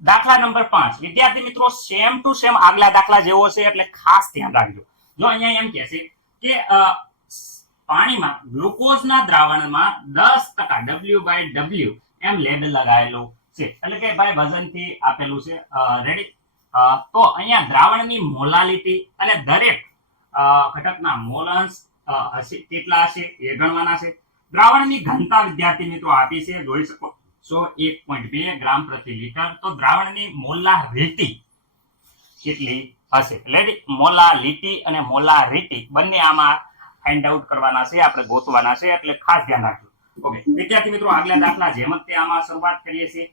દાખલા નંબર 5 વિદ્યાર્થી મિત્રો સેમ ટુ સેમ આગલા દાખલા જેવો છે એટલે ખાસ ધ્યાન રાખજો. જો અહીંયા એમ કહે છે કે પાણીમાં ગ્લુકોઝના દ્રાવણમાં 10% W/W એમ લેબલ લગાવેલું છે, એટલે કે ભાઈ વજનથી આપેલું છે. રેડી? તો અહીંયા દ્રાવણની મોલાલિટી અને દરેક ઘટકના મોલન્સ કેટલા હશે એ ગણવાના છે. દ્રાવણની ઘનતા વિદ્યાર્થી મિત્રો આપી છે, જોઈ શકો છો 1.2 ગ્રામ પ્રતિ લીટર. તો દ્રાવણની મોલારિટી કેટલી હશે? રેડી? મોલાલિટી અને મોલારિટી બંને આમાં ફાઇન્ડ આઉટ કરવાના છે, આપણે ગોતવાના છે, એટલે ખાસ ધ્યાન રાખજો. ઓકે વિદ્યાર્થી મિત્રો આગલા દાખલા જેમ જ તે આમાં શરૂઆત કરીએ છીએ.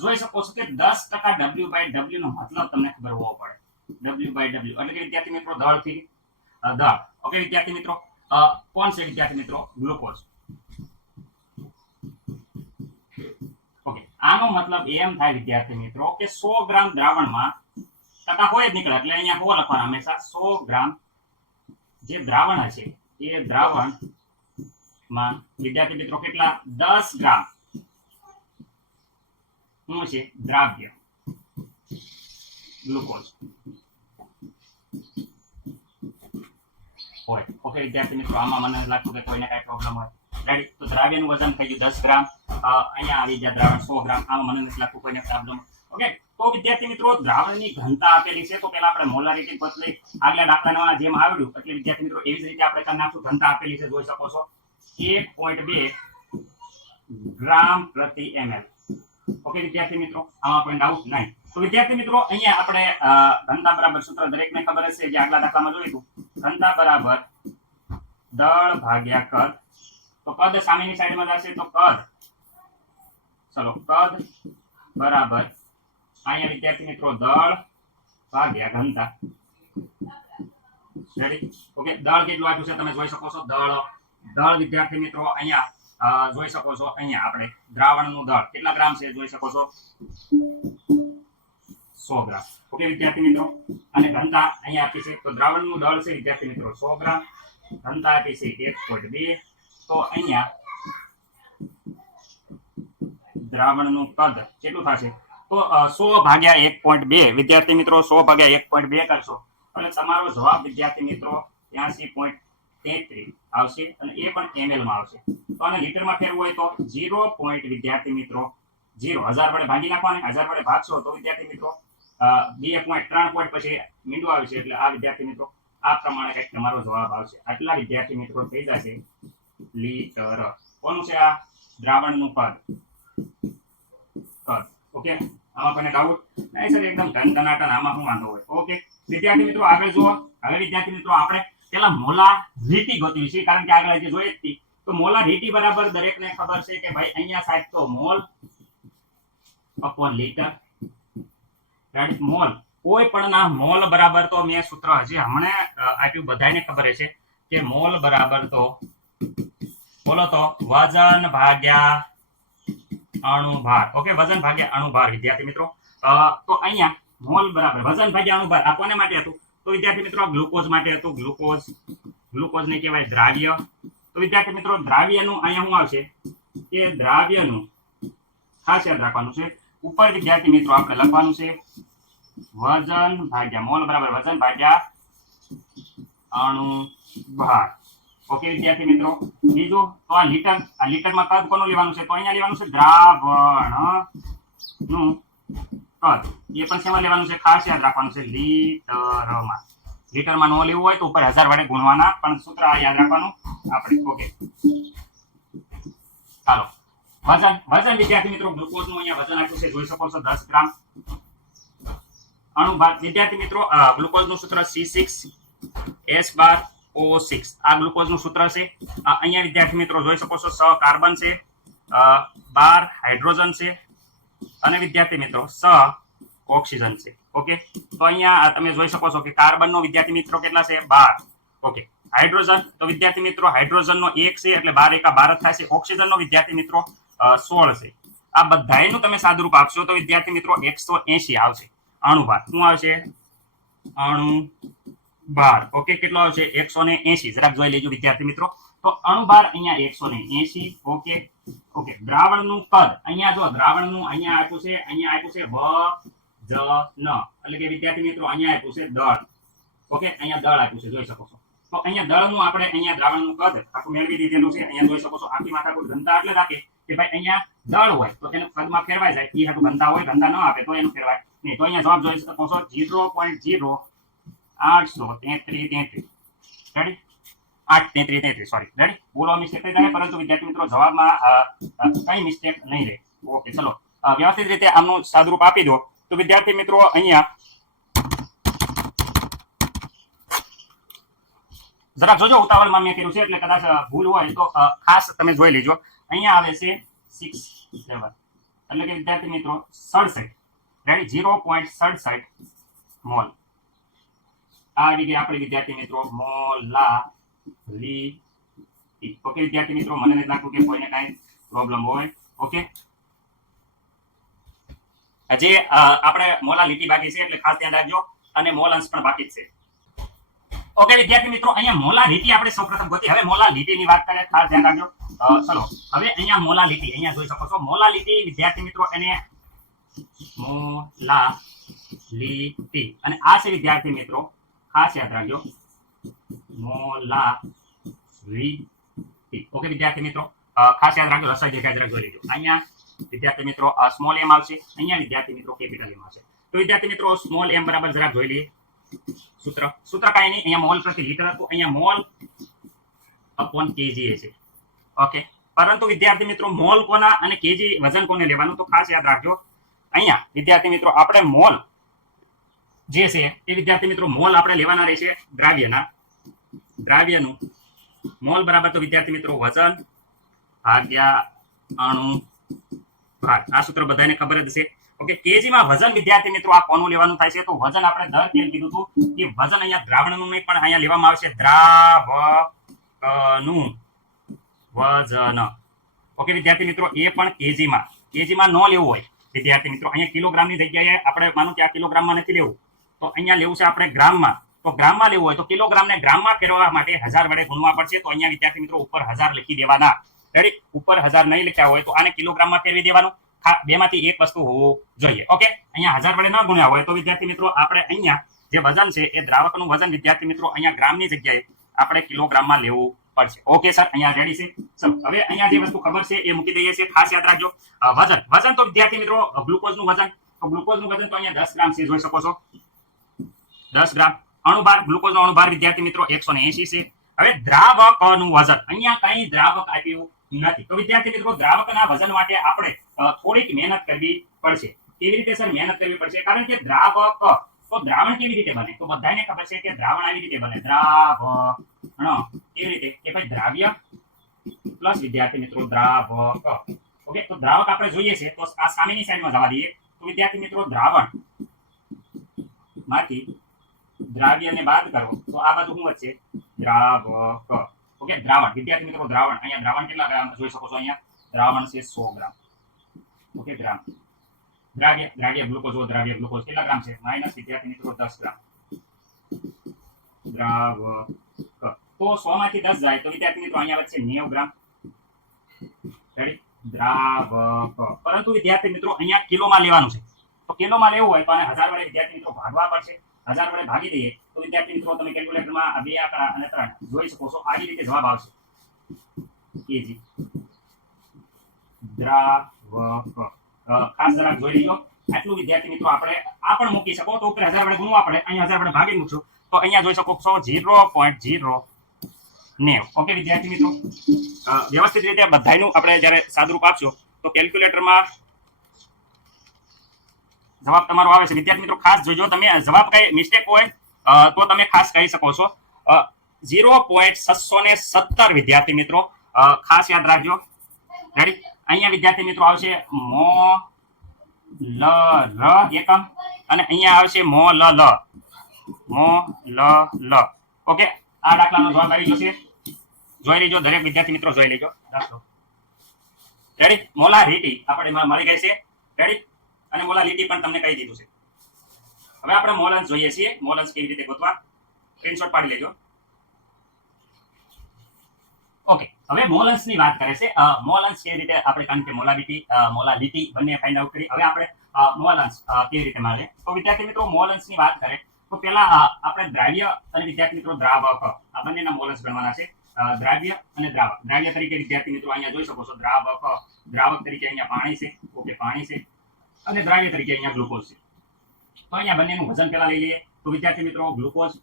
જોઈ શકો છો કે 10% W/W નો મતલબ તમને ખબર હોવો પડે. W/W એટલે કે વિદ્યાર્થી મિત્રો દળથી દળ. ઓકે વિદ્યાર્થી મિત્રો કોણ છે વિદ્યાર્થી મિત્રો? ગ્લુકોઝ. ઓકે આનો મતલબ એમ થાય વિદ્યાર્થી મિત્રો કે 100 ગ્રામ દ્રાવણમાં ટકા હોય જ નીકળે, એટલે અહીંયા હો લખવાના હંમેશા. 100 ગ્રામ જે દ્રાવણ હશે એ દ્રાવણમાં વિદ્યાર્થી મિત્રો કેટલા? 10 ગ્રામ શું છે? દ્રાવ્ય ગ્લુકોઝ હોય. ઓકે વિદ્યાર્થી મિત્રો આમાં મને લાગતું કે કોઈને કઈ પ્રોબ્લેમ હોય. રેડી? તો દ્રાવ્યનું વજન થઈ ગયું 10 ગ્રામ. અહીંયા આવી ગયા દ્રાવણ 100 ગ્રામ. આમાં મને નથી લાગતું કોઈને પ્રોબ્લેમ. ઓકે તો વિદ્યાર્થી મિત્રો દ્રાવણની ઘનતા આપેલી છે, તો પેલા આપણે મોલારિટી બદલી આગલા દાખલામાં જેમ આવડ્યું એટલે વિદ્યાર્થી મિત્રો એવી જ રીતે આપણે કરી નાખશું. ઘનતા આપેલી છે, જોઈ શકો છો 1.2 ગ્રામ પ્રતિ ml. ઓકે વિદ્યાર્થી મિત્રો આમાં કોઈ ડાઉટ નહીં. તો વિદ્યાર્થી મિત્રો અહીંયા આપણે ઘનતા બરાબર સૂત્ર દરેકને ખબર હશે, જે આગલા દાખલામાં જોયું. ઘનતા બરાબર દળ ભાગ્યા કદ. તો કદ સામેની સાઈડમાં જશે, તો કદ કદ બરાબર અહીંયા વિદ્યાર્થી મિત્રો દળ ભાગ્યા ઘનતા. રેડી? ઓકે દળ કેટલું આપ્યું છે તમે જોઈ શકો છો. દળ વિદ્યાર્થી મિત્રો અહીંયા જોઈ શકો છો. અહીંયા આપણે દ્રાવણનું દળ કેટલા ગ્રામ છે જોઈ શકો છો, 100 ગ્રામ. ઓકે વિદ્યાર્થી મિત્રો અને ઘનતા અહીંયા આપી છે. તો દ્રાવણનું દળ છે વિદ્યાર્થી મિત્રો 100 ગ્રામ, ઘનતા આપી છે 1.2. તો અહીંયા દ્રાવણનું કદ કેટલું થશે? તો 100 ભાગ્યા 1.2 વિદ્યાર્થી મિત્રો 100 ભાગ્યા 1.2 કરશો એટલે તમારો જવાબ વિદ્યાર્થી મિત્રો 83.33 આવશે, અને એ પણ ml માં આવશે. તો આને લીટરમાં ફેરવું હોય તો 0. વિદ્યાર્થી મિત્રો 0 1000 વડે ભાગી નાખવાને, 1000 વડે ભાગશો તો વિદ્યાર્થી મિત્રો 2.3 પોઈન્ટ પછી મીંડું આવશે, એટલે આ વિદ્યાર્થી મિત્રો આ પ્રમાણે કંઈક તમારો જવાબ આવશે. આટલા વિદ્યાર્થી મિત્રો થઈ જશે લીટર. કોનું છે આ? દ્રાવણનું કદ. ઓકે આમાં કોઈને ડાઉટ નહીં સર? એકદમ ધનાટન, આમાં શું વાંધો હોય? ઓકે વિદ્યાર્થી મિત્રો આગળ જુઓ. હવે વિદ્યાર્થી મિત્રો આપણે પેલા મોલારિટી ગોતવી છે, કારણ કે આગળ જે જોઈએ હતી. તો મોલારિટી બરાબર દરેકને ખબર છે કે ભાઈ અહીંયા સાહેબ તો mall upon litre. Right? Mall કોઈ પણ ના મોલ બરાબર તો મેં સૂત્ર હજી હમણાં આપ્યું, બધાને ખબર છે કે મોલ બરાબર તો બોલો તો વજન ભાગ્યા અણુભાર. ઓકે વજન ભાગ્યા અણુભાર વિદ્યાર્થી મિત્રો. તો અહીંયા મોલ બરાબર વજન ભાગ્યા અણુભાર આ કોને માટે હતું? તો વિદ્યાર્થી મિત્રો ગ્લુકોઝ માટે હતું. ગ્લુકોઝ ને કહેવાય દ્રાવ્ય. તો વિદ્યાર્થી મિત્રો દ્રાવ્યનું અહીંયા શું આવશે કે દ્રાવ્યનું ખાસ યાદ રાખવાનું છે. ઉપર વિદ્યાર્થી મિત્રો આપણે લખવાનું છે વજન ભાગ્યા મોલ બરાબર વજન ભાગ્યા અણુભાર. ઓકે વિદ્યાર્થી મિત્રો બીજું તો આ લીટરમાં કદ કોનું લેવાનું છે? તો અહીંયા લેવાનું છે દ્રાવણનું કદ. એ પણ શેમાં લેવાનું છે? ખાસ યાદ રાખવાનું છે લીટરમાં. લીટરમાં ન લેવું હોય તો ઉપર 1000 વડે ગુણવાના, પણ સૂત્ર યાદ રાખવાનું આપણે. ઓકે ચાલો વજન વિદ્યાર્થી મિત્રો ગ્લુકોઝનું અહીંયા વજન આપ્યું છે, જોઈ શકો છો 10 ગ્રામ. અણુભાર વિદ્યાર્થી મિત્રો ગ્લુકોઝનું સૂત્ર C6H12O6 આ ગ્લુકોઝનું સૂત્ર છે. અહીંયા વિદ્યાર્થી મિત્રો જોઈ શકો છો 6 કાર્બન છે, 12 હાઇડ્રોજન છે, અને વિદ્યાર્થી મિત્રો 6 ઓક્સિજન છે. ઓકે તો અહીંયા તમે જોઈ શકો છો કે કાર્બનનો વિદ્યાર્થી મિત્રો કેટલા છે? 12. ઓકે હાઇડ્રોજન તો વિદ્યાર્થી મિત્રો હાઇડ્રોજનનો 1 છે એટલે 12 એકા 12 થાય છે. ઓક્સિજનનો વિદ્યાર્થી મિત્રો 16 છે. આ બધાયનું તમે સાદુરૂપ આપશો તો વિદ્યાર્થી મિત્રો 180 આવશે. અણુભાર શું આવશે? અણુભાર. ઓકે કેટલો આવશે? 180. જરાક જોઈ લેજો વિદ્યાર્થી મિત્રો. તો અણુભાર અહીંયા 180. ઓકે ઓકે, દ્રાવણનું કદ અહીંયા જો દ્રાવણનું અહીંયા આપ્યું છે, અહીંયા આપ્યું છે વજન, એટલે કે વિદ્યાર્થી મિત્રો અહીંયા આપ્યું છે દળ. ઓકે, અહીંયા દળ આપ્યું છે, જોઈ શકો છો. તો અહીંયા દળનું આપણે અહીંયા દ્રાવણનું કદ આખું મેળવી દીધેલું છે. અહીંયા જોઈ શકો છો આખી માથાકૂટ ઘનતા એટલે રાખે કે ભાઈ અહીંયા દળ હોય તો એનું કદમાં ફેરવાઈ જાય. એ હાટું ઘનતા હોય, ઘનતા ન આપે તો એનું ફેરવાય નહીં. તો અહીંયા જવાબ જોઈ શકો છો 0.0833. રેડી? 833, sorry, ready? બોલો મિસ્ટેક થઈ જાય, પરંતુ વિદ્યાર્થી મિત્રો જવાબમાં કઈ મિસ્ટેક નહીં રહે. ઓકે, ચલો વ્યવસ્થિત રીતે આમનું સાદુરૂપ આપી દો. તો વિદ્યાર્થી મિત્રો અહીંયા જરા જોજો, ઉતાવળમાં મેં કર્યું છે એટલે કદાચ ભૂલ હોય તો ખાસ તમે જોઈ લેજો. અહીંયા આવે છે 67, એટલે કે વિદ્યાર્થી મિત્રો 67. રેડી? 0.67 મોલ. આ આવી ગઈ આપણી વિદ્યાર્થી મિત્રો મોલાલિટી. ઓકે વિદ્યાર્થી મિત્રો, મને નથી લાગતું કે કોઈને કાંઈ પ્રોબ્લેમ હોય. ઓકે, જે આપણે મોલાલિટી બાકી છે એટલે ખાસ ધ્યાન રાખજો, અને મોલ અંશ પણ બાકી જ છે. ઓકે વિદ્યાર્થી મિત્રો, અહીંયા મોલાલિટી આપણે સૌપ્રથમ ગોતી. હવે મોલાલિટીની વાત કરીએ, ખાસ ધ્યાન રાખજો. ચલો હવે અહીંયા મોલાલિટી અહીંયા જોઈ શકો છો. મોલાલિટી વિદ્યાર્થી મિત્રો એને મોલાલિટી, અને આ છે વિદ્યાર્થી મિત્રો, ખાસ યાદ રાખજો, મોલાલિટી. ઓકે વિદ્યાર્થી મિત્રો, ખાસ યાદ રાખજો, રસાઈ દેખાય જરા જોઈ લેજો. અહીંયા વિદ્યાર્થી મિત્રો સ્મોલ એમ આવશે, અહીંયા વિદ્યાર્થી મિત્રો કેપિટલ એમ આવશે. તો વિદ્યાર્થી મિત્રો સ્મોલ એમ બરાબર જરા જોઈ લઈએ. સૂત્ર કાંઈ નહીં, અહીંયા મોલ પ્રતિ લીટર હતું, અહીંયા મોલ અપોન કેજી છે. ઓકે, પરંતુ વિદ્યાર્થી મિત્રો મોલ કોના અને કેજી વજન કોને લેવાનું, તો ખાસ યાદ રાખજો. અહીંયા વિદ્યાર્થી મિત્રો આપણે મોલ જે છે એ વિદ્યાર્થી મિત્રો મોલ આપણે લેવાના રહેશે દ્રાવ્યનું મોલ બરાબર તો વિદ્યાર્થી મિત્રો વજન ભાગ્યા અણુ ભાર. આ સૂત્ર બધાને ખબર જ છે. ઓકે, કેજીમાં વજન વિદ્યાર્થી મિત્રો આ કોનું લેવાનું થાય છે, તો વજન આપણે દર કેમ કીધું હતું કે વજન અહીંયા દ્રાવણનું નહીં પણ અહીંયા લેવામાં આવશે દ્રાવકનું વજન. ઓકે વિદ્યાર્થી મિત્રો, એ પણ કેજીમાં ન લેવું હોય વિદ્યાર્થી મિત્રો. અહીંયા કિલોગ્રામની જગ્યાએ આપણે માનો કે આ કિલોગ્રામમાં નથી લેવું, તો અહીંયા લેવું છે આપણે ગ્રામમાં. તો ગ્રામમાં લેવું હોય તો કિલોગ્રામને ગ્રામમાં ફેરવવા માટે 1000 વડે ગુણવા પડશે. તો અહીંયા વિદ્યાર્થી મિત્રો ઉપર 1000 લખી દેવાના. રેડી? ઉપર 1000 નહીં લખ્યા હોય તો આને કિલોગ્રામમાં ફેરવી દેવાનું. બેમાંથી એક વસ્તુ હોવું જોઈએ. ઓકે, અહીંયા 1000 વડે ન ગુણ્યા હોય તો વિદ્યાર્થી મિત્રો આપણે અહીંયા જે વજન છે એ દ્રાવકનું વજન વિદ્યાર્થી મિત્રો અહીંયા ગ્રામની જગ્યાએ આપણે કિલોગ્રામમાં લેવું પડશે. ઓકે સર, અહીંયા રેડી છે. ચલો હવે અહીંયા જે વસ્તુ ખબર છે એ મૂકી દઈએ છીએ. ખાસ યાદ રાખજો વજન તો વિદ્યાર્થી મિત્રો ગ્લુકોઝનું વજન, તો ગ્લુકોઝનું વજન તો અહીંયા 10 ગ્રામ છે, જોઈ શકો છો 10 ગ્રામ. અણુભાર, ગ્લુકોઝનો અણુભાર વિદ્યાર્થી મિત્રો 180 છે. હવે દ્રાવકનું વજન, અહીંયા કઈ દ્રાવક આપ્યું નથી, તો વિદ્યાર્થી મિત્રો દ્રાવકના વજન માટે આપણે થોડીક મહેનત કરવી પડશે. કેવી રીતે સર મહેનત કરવી પડશે? કારણ કે દ્રાવક, તો દ્રાવણ કેવી રીતે બને, તો બધાને ખબર છે કે દ્રાવણ આવી રીતે બને. દ્રાવણ કેવી રીતે કે ભાઈ દ્રાવ્ય પ્લસ વિદ્યાર્થી મિત્રો દ્રાવક. ઓકે, તો દ્રાવક આપણે જોઈએ છે તો આ સામેની સાઈડમાં જવા દઈએ. તો વિદ્યાર્થી મિત્રો દ્રાવણ માંથી દ્રાવ્યને બાદ કરો તો આ બાજુ શું વધશે? દ્રાવક. ઓકે, દ્રાવણ વિદ્યાર્થી મિત્રો દ્રાવણ, અહીંયા દ્રાવણ કેટલા ગ્રામ જોઈ શકો છો, અહીંયા દ્રાવણ છે 100 ગ્રામ. ઓકે, ગ્રામ. દ્રાવ્ય ગ્લુકોઝ કેટલા ગ્રામ છે? માઇનસ વિદ્યાર્થી મિત્રો 10 ગ્રામ. દ્રાવક તો 100 માંથી 10 જાય તો વિદ્યાર્થી મિત્રો અહીંયા વધશે 90 ગ્રામ. રેડી? દ્રાવક. પરંતુ વિદ્યાર્થી મિત્રો અહીંયા કિલોમાં લેવાનું છે, તો કિલોમાં લેવું હોય તો આને 1000 વડે વિદ્યાર્થી મિત્રો ભાગવા પડશે. 1000 વડે ભાગી દઈએ તો વિદ્યાર્થી મિત્રો તમે કેલ્ક્યુલેટરમાં આ 2 આંકડા અને 3 જોઈ શકો છો. આવી રીતે જવાબ આવશે કેજી. દ્રાવક ખાસ જરાક જોઈ લીધો. આટલું વિદ્યાર્થી મિત્રો આપણે આ પણ મૂકી શકો તો ઉપર 1000 વડે ગુણવા પડે, અહીંયા 1000 વડે ભાગી મૂકશો તો અહીંયા જોઈ શકો છો 0.090. ઓકે વિદ્યાર્થી મિત્રો, વ્યવસ્થિત રીતે બધાનું આપણે જ્યારે સાદુરૂપ આપશો તો કેલ્ક્યુલેટરમાં જવાબ તમારો આવે છે. વિદ્યાર્થી મિત્રો ખાસ જોજો, તમે જવાબ કઈ મિસ્ટેક હોય તો તમે ખાસ કહી શકો છો. 0.617 વિદ્યાર્થી મિત્રો ખાસ યાદ રાખજો. રેડી? અહીંયા વિદ્યાર્થી મિત્રો આવશે મોલ એકમ અને અહીંયા આવશે મોલ. ઓકે, આ દાખલાનો જવાબ આવી જશે. જોઈ લેજો દરેક વિદ્યાર્થી મિત્રો, જોઈ લેજો દાખલો. રેડી? મોલારિટી આપણે મળી ગઈ છે. રેડી? અને મોલાલિટી પણ તમને કહી દીધું છે. હવે આપણે મોલન્સ જોઈએ છીએ. મોલન્સ કેવી રીતે ગોતવા, સ્ક્રીનશોટ પાડી લેજો. ઓકે, હવે મોલન્સ ની વાત કરે છે. મોલન્સ કેવી રીતે આપણે, કારણ કે મોલાલિટી બંને ફાઇન્ડ આઉટ કરી. હવે આપણે મોલન્સ કેવી રીતે મળે, તો વિદ્યાર્થી મિત્રો મોલન્સ ની વાત કરે તો પેલા આપણે દ્રાવ્ય અને વિદ્યાર્થી મિત્રો દ્રાવક આ બંનેના મોલન્સ ગણવાના છે. દ્રાવ્ય અને દ્રાવક. દ્રાવ્ય તરીકે વિદ્યાર્થી મિત્રો અહીંયા જોઈ શકો છો દ્રાવક તરીકે અહીંયા પાણી છે. ઓકે, પાણી છે. અને દ્રાવ્ય તરીકે અહીંયા ગ્લુકોઝ છે. તો અહીંયા બંનેનું વજન પેલા લઈ લઈએ. તો વિદ્યાર્થી મિત્રો ગ્લુકોઝ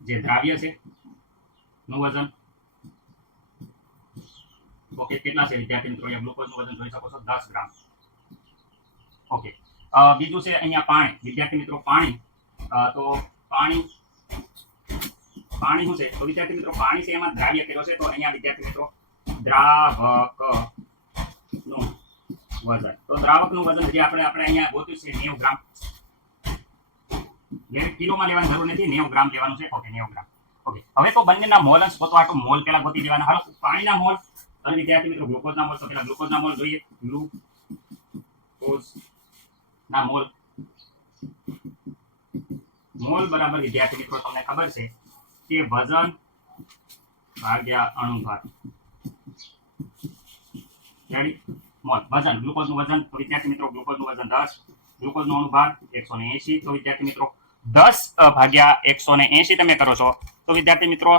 જે દ્રાવ્ય છે નું વજન, ઓકે, કેટલા છે વિદ્યાર્થી મિત્રો? અહીંયા ગ્લુકોઝ નું વજન જોઈ શકો છો 10 ગ્રામ. ઓકે, બીજું છે અહીંયા પાણી. વિદ્યાર્થી મિત્રો પાણી, તો પાણી શું છે? તો વિદ્યાર્થી મિત્રો પાણી છે એમાં દ્રાવ્ય કર્યો છે. તો અહીંયા વિદ્યાર્થી મિત્રો દ્રાવક નું વજન, તો દ્રાવક નું વજન જે આપણે અહીંયા ગોત્યું છે 90 ગ્રામ. કિલોમાં લેવાની જરૂર નથી, 90 ગ્રામ લેવાનું છે. ઓકે, 90 ગ્રામ. ઓકે, હવે તો બંનેના મોલન્સ ગોતવા તો મોલ પેલા ગોતી લેવાના. હાલો, પાણીના મોલ અને વિદ્યાર્થી મિત્રો ગ્લુકોઝના મોલ. તો પેલા ગ્લુકોઝના મોલ જોઈએ. ગ્લુકોઝના મોલ બરાબર વિદ્યાર્થી મિત્રો તમને ખબર છે કે વજન ભાગ્યા અણુભાર. રેડી? મોલ વજન, ગ્લુકોઝનું વજન. તો વિદ્યાર્થી મિત્રો ગ્લુકોઝનું વજન 10, ગ્લુકોઝનો અણુભાર 180. તો વિદ્યાર્થી મિત્રો 10 ભાગ્યા 180 તમે કરો છો તો વિદ્યાર્થી મિત્રો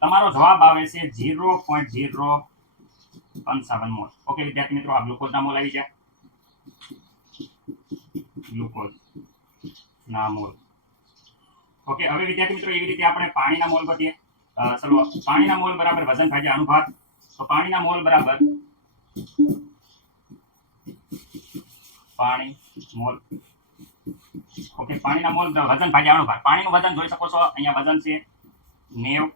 તમારો જવાબ આવે છે 0.055 મોલ. ઓકે વિદ્યાર્થી મિત્રો, આ ગ્લુકોઝના મોલ આવી ગયા. ગ્લુકોઝના મોલ. ઓકે, હવે વિદ્યાર્થી મિત્રો એવી રીતે આપણે પાણીના મોલ ગોતીએ. ચલો, પાણીના મોલ બરાબર વજન ભાગ્યા અણુભાર. તો પાણીના મોલ બરાબર પાણી મોલ. ઓકે, પાણીના મોલ વજન ભાગ્યા અણુભાર. પાણીનું વજન જોઈ શકો છો, અહીંયા વજન છે 90.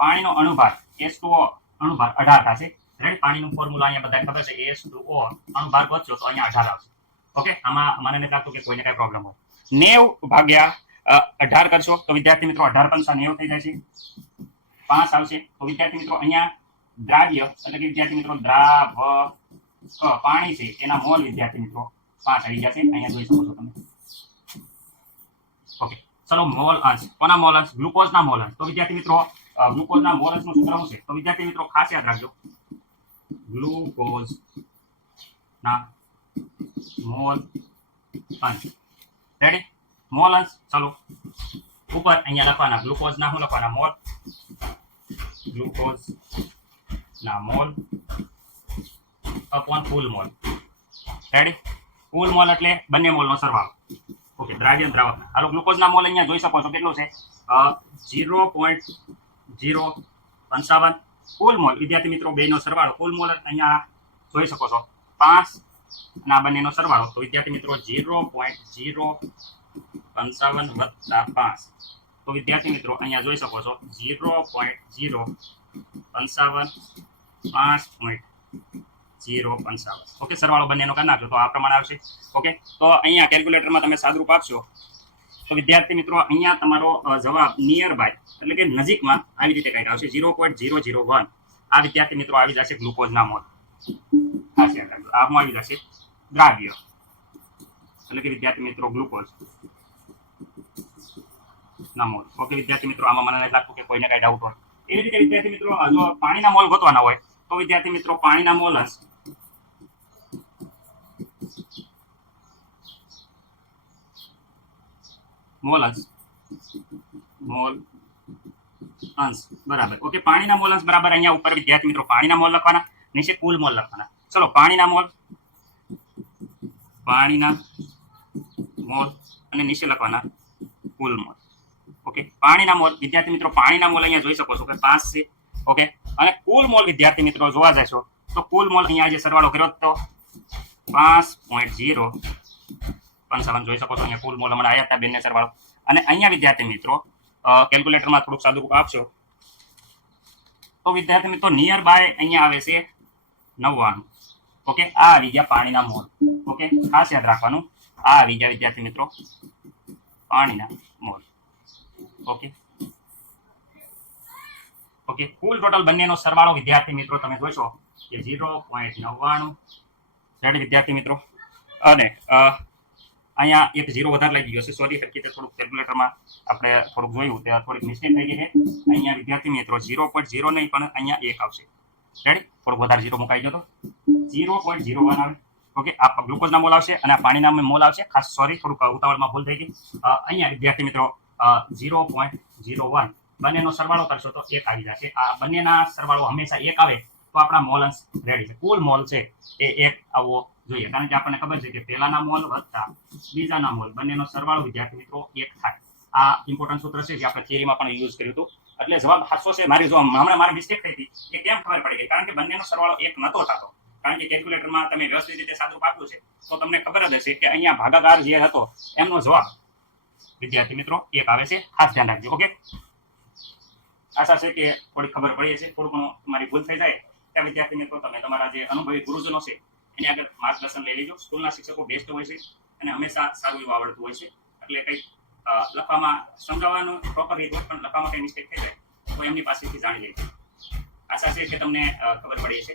પાણીનો અણુભાર H2O અણુભાર 18 થશે. રાઈટ? પાણીનું ફોર્મ્યુલા અહીંયા બધા ખબર છે. H2O અણુભાર ગોતશો તો અહીંયા 18 આવશે. ઓકે, આમાં મને નથી લાગતું કે કોઈને કઈ પ્રોબ્લેમ હોય. 90 ભાગ્યા 18 કરશો તો વિદ્યાર્થી મિત્રો 18 પંચા 90 થઈ જાય છે. 5 આવશે. તો વિદ્યાર્થી મિત્રો અહીંયા દ્રાવ્ય એટલે કે વિદ્યાર્થી મિત્રો દ્રાવક પાણી છે એના મોલ વિદ્યાર્થી મિત્રો 5 આવી જશે. અહીંયા જોઈ શકો છો તમે. ઓકે, ચલો મોલ અંશ. કોના મોલ અંશ? ગ્લુકોઝના મોલ અંશ. તો વિદ્યાર્થી મિત્રો ગ્લુકોઝના મોલ અંશનું સૂત્ર શું છે? તો વિદ્યાર્થી મિત્રો ખાસ યાદ રાખજો, ગ્લુકોઝના મોલ અંશ. રેડી? મોલ અંશ. ચલો ઉપર અહીંયા લખવાના ગ્લુકોઝના શું લખવાના? મોલ. ગ્લુકોઝના મોલ અપોન ફૂલ મોલ. રેડી? ફૂલ મોલ એટલે બંને મોલનો સરવાળો. ઓકે, દ્રાવ્ય દ્રાવક. હાલો, ગ્લુકોઝના મોલ અહીંયા જોઈ શકો છો કેટલું છે? 0.055. ફૂલ મોલ વિદ્યાર્થી મિત્રો બેનો સરવાળો. ફૂલ મોલ અહીંયા જોઈ શકો છો 5 ના બંનેનો સરવાળો. તો વિદ્યાર્થી મિત્રો 0.055 વત્તા 5. તો વિદ્યાર્થી મિત્રો અહીંયા જોઈ શકો છો 0.055 5.055. ઓકે, સરવાળો બંનેનો કરી નાખજો તો આ પ્રમાણે આવશે. ઓકે, તો અહીંયા કેલ્ક્યુલેટરમાં તમે સાદુરૂપ આપશો તો વિદ્યાર્થી મિત્રો અહીંયા તમારો જવાબ નિયર બાય એટલે કે નજીકમાં આવી રીતે કંઈક આવશે 0.001. આ વિદ્યાર્થી મિત્રો આવી જશે ગ્લુકોઝના મોલ. ખાસ યાદ રાખજો, આમાં આવી જશે દ્રાવ્ય એટલે કે વિદ્યાર્થી મિત્રો ગ્લુકોઝ ના મોલ. ઓકે વિદ્યાર્થી મિત્રો, આમાં મને નથી લાગતું કે કોઈને કઈ ડાઉટ હોય. એવી રીતે વિદ્યાર્થી મિત્રો જો પાણીના મોલ ગોતવાના હોય તો વિદ્યાર્થી મિત્રો પાણીના મોલ અંશ બરાબર. ઓકે, પાણીના મોલ અંશ બરાબર અહીંયા ઉપર વિદ્યાર્થી મિત્રો પાણીના મોલ લખવાના, નીચે કુલ મોલ લખવાના. ચલો, પાણીના મોલ અને નીચે લખવાના કુલ મોલ. ઓકે, પાણીના મોલ વિદ્યાર્થી મિત્રો પાણીના મોલ અહીંયા જોઈ શકો છો કે 5 છે. ઓકે, અને કુલ મોલ વિદ્યાર્થી મિત્રો જોવા જશો તો કુલ મોલ અહીંયા જે સરવાળો કર્યો તો 5.055 જોઈ શકો છો. અહીંયા કુલ મોલ હમણાં આવ્યા હતા બેને સરવાળો. અને અહીંયા વિદ્યાર્થી મિત્રો કેલ્ક્યુલેટરમાં થોડુંક સાદુરૂપ આપશો તો વિદ્યાર્થી મિત્રો નિયર બાય અહીંયા આવે છે 99. ઓકે, આ આવી ગયા પાણીના મોલ. ઓકે, ખાસ યાદ રાખવાનું, આ આવી ગયા વિદ્યાર્થી મિત્રો પાણીના મોલ. ઓકે, ઓકે, કુલ ટોટલ બંનેનો સરવાળો વિદ્યાર્થી મિત્રો તમે જોશો કે 0.99. રેડી વિદ્યાર્થી મિત્રો? અને અહીંયા એક 0 વધારે લાગી ગયો છે, સોરી. હકીકતે થોડુંક કેલ્ક્યુલેટરમાં આપણે થોડુંક જોયું ત્યાં થોડીક મિસ્ટેક થઈ ગઈ છે. અહીંયા વિદ્યાર્થી મિત્રો 0.0 નહીં પણ અહીંયા 1 આવશે. રેડી? થોડુંક વધારે 0 મુકાઈ ગયો તો 0.01 આવે. ઓકે, આ ગ્લુકોઝના મોલ આવશે અને આ પાણીના મોલ આવશે. ખાસ સોરી, થોડુંક ઉતાવળમાં ભૂલ થઈ ગઈ. અહીંયા વિદ્યાર્થી મિત્રો 0.01 બંનેનો સરવાળો કરશો તો 1 આવી જશે. આ બંનેના સરવાળો હંમેશા 1 આવે તો આપણા મોલ અંશ રેડી છે. કુલ મોલ છે એ 1 આવવો જોઈએ, કારણ કે આપણને ખબર છે કે પહેલાના મોલ વત્તા બીજાના મોલ બંનેનો સરવાળો વિદ્યાર્થી મિત્રો 1 થાય. આ ઇમ્પોર્ટન્ટ સૂત્ર છે જે આપણે થિયરીમાં પણ યુઝ કર્યું હતું. એટલે જવાબ સાચો છે. મારી જો હમણાં મારી મિસ્ટેક થઈ હતી એ કેમ ખબર પડી ગઈ, કારણ કે બંનેનો સરવાળો 1 નતો થતો. કારણ કે કેલ્ક્યુલેટરમાં તમે વ્યવસ્થિત રીતે સાદું આપ્યું છે તો તમને ખબર જ હશે કે અહીંયા ભાગાકાર જે હતો એમનો જવાબ વિદ્યાર્થી મિત્રો 1 આવે છે. ખાસ ધ્યાન રાખજો. ઓકે, આશા છે કે થોડી ખબર પડી હશે. થોડું ઘણું મારી ભૂલ થઈ જાય ત્યાં વિદ્યાર્થી મિત્રો તમે તમારા જે અનુભવી ગુરુજનો છે એની આગળ માર્ગદર્શન લઈ લેજો. સ્કૂલના શિક્ષકો બેસ્ટ હોય છે અને હંમેશા સારું એવું આવડતું હોય છે. એટલે કંઈક લખવામાં સમજાવવાનું પ્રોપર રીત હોય પણ લખવામાં કંઈ મિસ્ટેક થઈ જાય તો એમની પાસેથી જાણી લેજો. આશા છે કે તમને ખબર પડી હશે.